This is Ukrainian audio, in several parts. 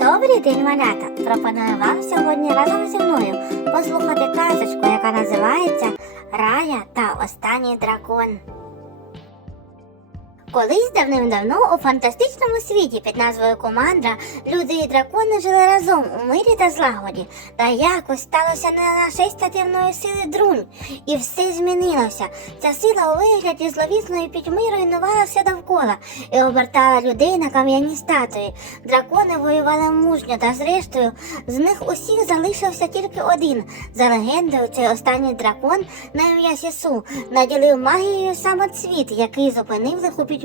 Добрий день, малята! Пропоную вам сьогодні разом зі мною послухати казочку, яка називається Рая та останній дракон. Колись давним-давно у фантастичному світі під назвою Командра люди і дракони жили разом у мирі та злагоді. Та якось сталося не на честь сили друнь, і все змінилося. Ця сила у вигляді зловісної пітьми руйнувала все довкола і обертала людей на кам'яні статуї. Дракони воювали мужньо, та зрештою з них усіх залишився тільки один. За легендою, цей останній дракон на ім'я Сісу наділив магією самоцвіт, який зупинив лиху пітьму,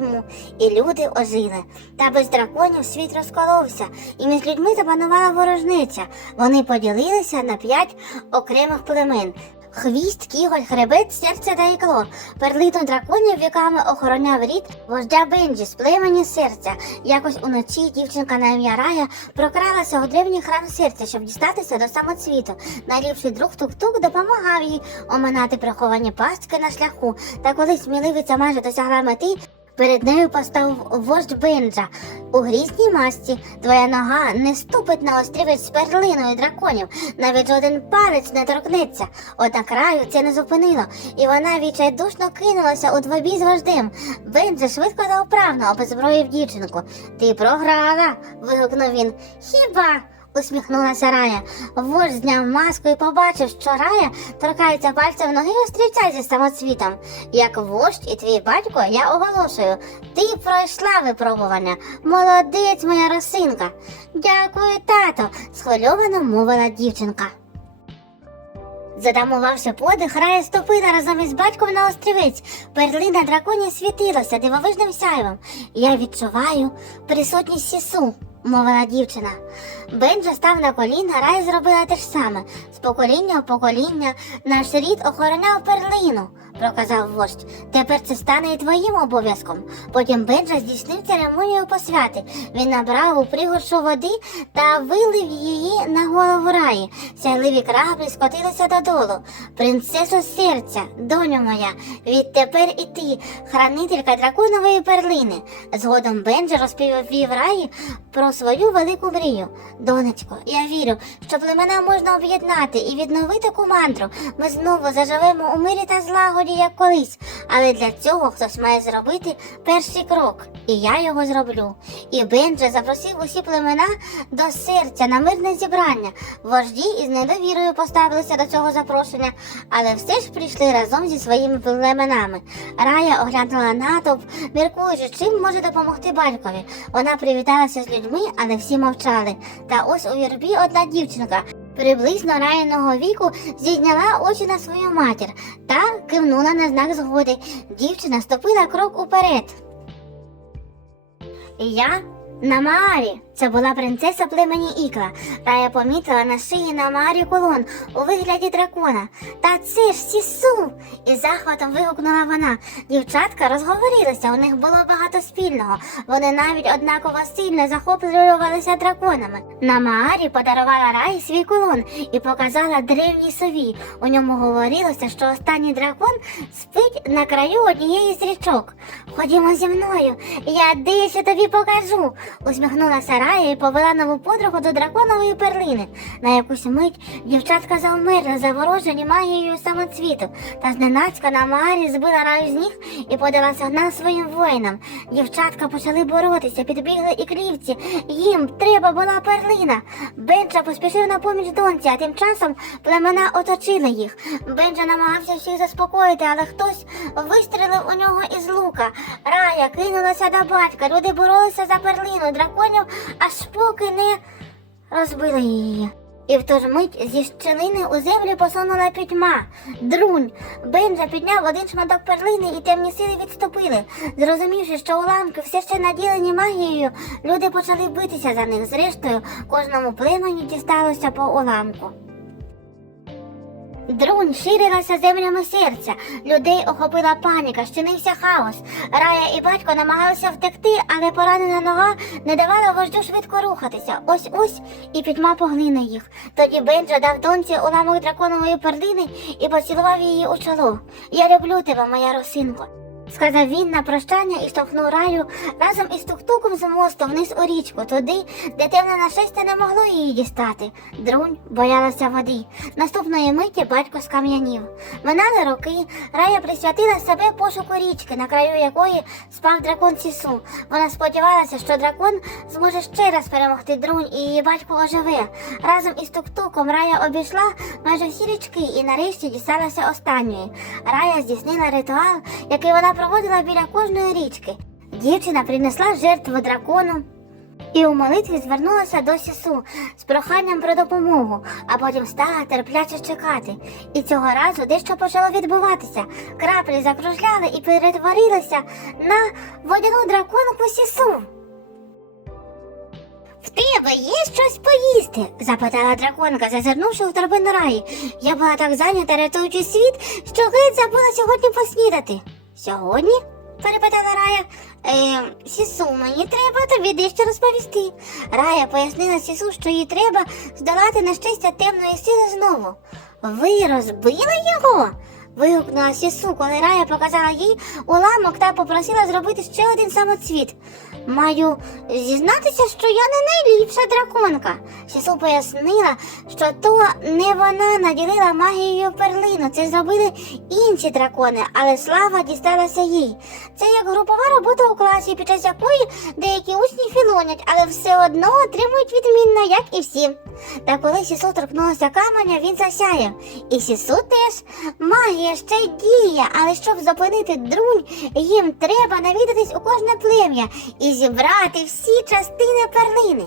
і люди ожили. Та без драконів світ розколовся, і між людьми запанувала ворожниця. Вони поділилися на п'ять окремих племен. Хвіст, кіготь, хребет, серце та ікло. Перлину драконів віками охороняв рід вождя Бенджі з племені серця. Якось уночі дівчинка на ім'я Рая прокралася у древній храм серця, щоб дістатися до самоцвіту. Найліпший друг тук-тук допомагав їй оминати приховані пастки на шляху. Та коли сміливиця майже досягла мети, Перед нею постав вождь Бенджа у грізній масті. Твоя нога не ступить на острівець з перлиною драконів, навіть жоден палець не торкнеться. Однак раю це не зупинило, і вона відчайдушно кинулася у двобій з вождем. Бенджа швидко та вправно обезброїв дівчинку. Ти програла. вигукнув він. Хіба? Усміхнулася Рая. Вождь зняв маску і побачив, що Рая торкається пальцем ноги острівця зі самоцвітом. Як вождь і твій батько, я оголошую, ти пройшла випробування. Молодець, моя росинка. Дякую, тато, схвильовано мовила дівчинка. Затамувавши подих, Рая ступила разом із батьком на острівець. Перлина драконі світилася дивовижним сяйвом. Я відчуваю присутність сісу, мовила дівчина. Бенджа став на коліна, Рая зробила те ж саме. З покоління в покоління наш рід охороняв перлину, проказав вождь. Тепер це стане і твоїм обов'язком. Потім Бенджа здійснив церемонію посвяти. Він набрав у пригоршу води та вилив її на голову раї. Сяйливі краплі скотилися додолу. Принцесо серця, доню моя, відтепер і ти, хранителька драконової перлини. Згодом Бенджа розповів раї про свою велику мрію. Донечко, я вірю, що племена можна об'єднати і відновити командру. Ми знову заживемо у мирі та злагоді, як колись. Але для цього хтось має зробити перший крок, і я його зроблю. І Бенджа запросив усі племена до серця на мирне зібрання. Вожді із недовірою поставилися до цього запрошення, але все ж прийшли разом зі своїми племенами. Рая оглянула натовп, міркуючи, чим може допомогти батькові. Вона привіталася з людьми, але всі мовчали. Та ось у вірбі одна дівчинка. Приблизно раяного віку зізняла очі на свою матір та кивнула на знак згоди. Дівчина ступила крок уперед. Я на Маарі. Це була принцеса племені Ікла. Рая помітила на шиї на Маарі колон у вигляді дракона. Та це ж сісу. І захватом вигукнула вона. Дівчатка розговорилися, у них було багато спільного. Вони навіть однаково сильно захоплювалися драконами. На Маарі подарувала Раї свій колон і показала древній сові. У ньому говорилося, що останній дракон спить на краю однієї з річок. Ходімо зі мною, я дещо тобі покажу, усміхнулася Рая і повела нову подругу до драконової перлини. На якусь мить дівчатка завмерли, заворожені магією самоцвіту, та зненацька на Маарі збила раю з ніг і подала сигнал своїм воїнам. Дівчатка почали боротися, підбігли і клівці. Їм треба була перлина. Бенджа поспішив на поміч доньці, а тим часом племена оточили їх. Бенджа намагався всіх заспокоїти, але хтось вистрілив у нього із лука. Рая кинулася до батька. Люди боролися за перлину драконів, аж поки не розбили її. І в ту ж мить зі щелини у землю посунула пітьма. Друнь. Бенджа підняв один шматок перлини і темні сили відступили. Зрозумівши, що уламки все ще наділені магією, люди почали битися за них. Зрештою, кожному племені дісталося по уламку. Друнь ширилася землями серця, людей охопила паніка, щинився хаос. Рая і батько намагалися втекти, але поранена нога не давала вождю швидко рухатися. Ось ось і пітьма поглине їх. Тоді Бенджа дав донці уламок драконової перлини і поцілував її у чоло. Я люблю тебе, моя росинко. Сказав він на прощання і штовхнув раю разом із тук-туком з мосту вниз у річку, туди, де темне нашестя не могло її дістати. Друнь боялася води. Наступної миті батько скам'янів. Минали роки, рая присвятила себе пошуку річки, на краю якої спав дракон Сісу. Вона сподівалася, що дракон зможе ще раз перемогти друнь і її батько оживе. Разом із тук-туком Рая обійшла майже всі річки і нарешті дісталася останньої. Рая здійснила ритуал, який вона проводила біля кожної річки. Дівчина принесла жертву дракону. І у молитві звернулася до Сісу з проханням про допомогу, а потім стала терпляче чекати. І цього разу дещо почало відбуватися. Краплі закружляли і перетворилися на водяну драконку Сісу. В тебе є щось поїсти? запитала драконка, зазирнувши у торбину раї. Я була так зайнята рятуючи світ, що геть забула сьогодні поснідати. Сьогодні? перепитала Рая. Е, Сісу, мені треба тобі дещо розповісти. Рая пояснила Сісу, що їй треба здолати нещастя темної сили знову. Ви розбили його? вигукнула Сісу, коли Рая показала їй уламок та попросила зробити ще один самоцвіт. Маю зізнатися, що я не найліпша драконка. Сісу пояснила, що то не вона наділила магією перлину, це зробили інші дракони, але слава дісталася їй. Це як групова робота у класі, під час якої деякі учні філонять, але все одно отримують відмінно, як і всі. Та коли Сісу торкнулося каменя, він засяяв. І Сісу теж магія ще діє, але щоб зупинити друнь, їм треба навідатись у кожне плем'я і зібрати всі частини перлини.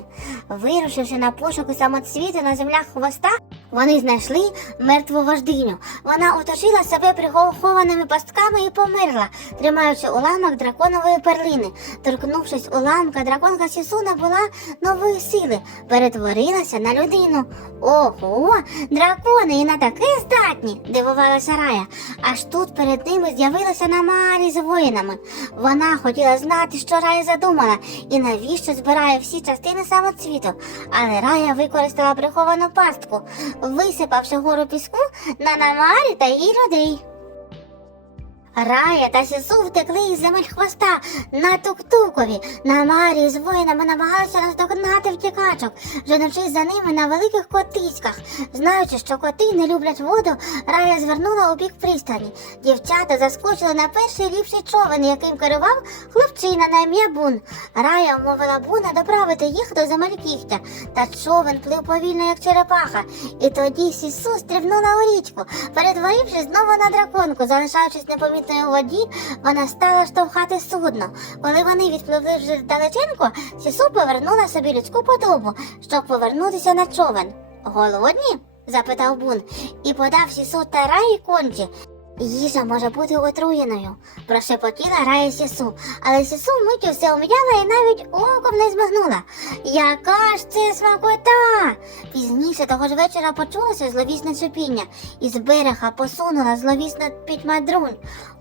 Вирушивши на пошуки самоцвіту на землях хвоста, вони знайшли мертву вождиню. Вона оточила себе прихованими пастками і померла, тримаючи уламок драконової перлини. Торкнувшись уламка, драконка Сісу набула нової сили, перетворилася на людину. Ого, дракони і на таке здатні, дивувалася Рая. Аж тут перед ними з'явилася Намарі з воїнами. Вона хотіла знати, що Рая задумала, і навіщо збирає всі частини самоцвіту. Але Рая використала приховану пастку, висипавши гору піску на Намарі та її людей. Рая та Сісу втекли із земель хвоста на туктукові. На Марії з воїнами намагалися наздогнати втікачок, женучись за ними на великих котиськах. Знаючи, що коти не люблять воду, Рая звернула у бік пристані. Дівчата заскочили на перший ліпший човен, яким керував хлопчина на ім'я Бун. Рая вмовила Буна доправити їх до земель кігтя, та човен плив повільно, як черепаха. І тоді Сісу стрибнула у річку, перетворившись знову на драконку, залишаючись непомітною у воді, вона стала штовхати судно. Коли вони відпливли вже далеченко, Сісу повернула собі людську подобу, щоб повернутися на човен. Голодні? запитав Бун і подав Сісу тарай кончі. Їжа може бути отруєною, прошепотіла Рая Сісу, але Сісу миттю все ум'яла і навіть оком не змигнула. Яка ж це смакота? Пізніше того ж вечора почулося зловісне шипіння, і з берега посунула зловісна пітьма друнь.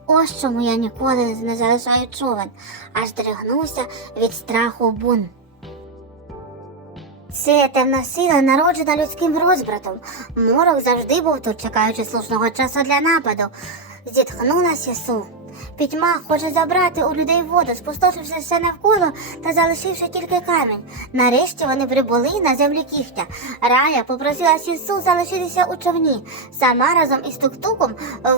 Ось чому я ніколи не залишаю човен, аж дригнувся від страху бун. Це темна сила, народжена людським розбратом. Морок завжди був тут, чекаючи слушного часу для нападу. Зітхнула Сісу. Пітьма хоче забрати у людей воду, спустошивши все навколо та залишивши тільки камінь. Нарешті вони прибули на землі кігтя. Рая попросила Сісу залишитися у човні. Сама разом із тук-туком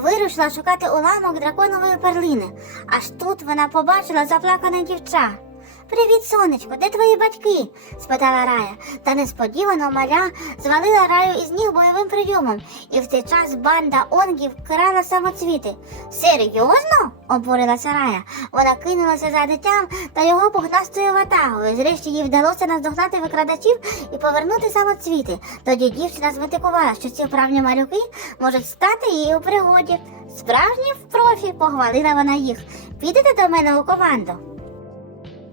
вирушила шукати уламок драконової перлини. Аж тут вона побачила заплакане дівча. Привіт, сонечко, де твої батьки? спитала Рая, та несподівано маля звалила раю із ніг бойовим прийомом, і в цей час банда онгів крала самоцвіти. Серйозно? обурилася Рая. Вона кинулася за дитям та його пухнастою ватагою. Зрешті їй вдалося наздогнати викрадачів і повернути самоцвіти. Тоді дівчина зметикувала, що ці вправні малюки можуть стати її у пригоді. Справжні профі, похвалила вона їх. Підете до мене у команду.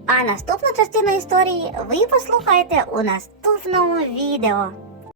А наступну частину історії ви послухаєте у наступному відео.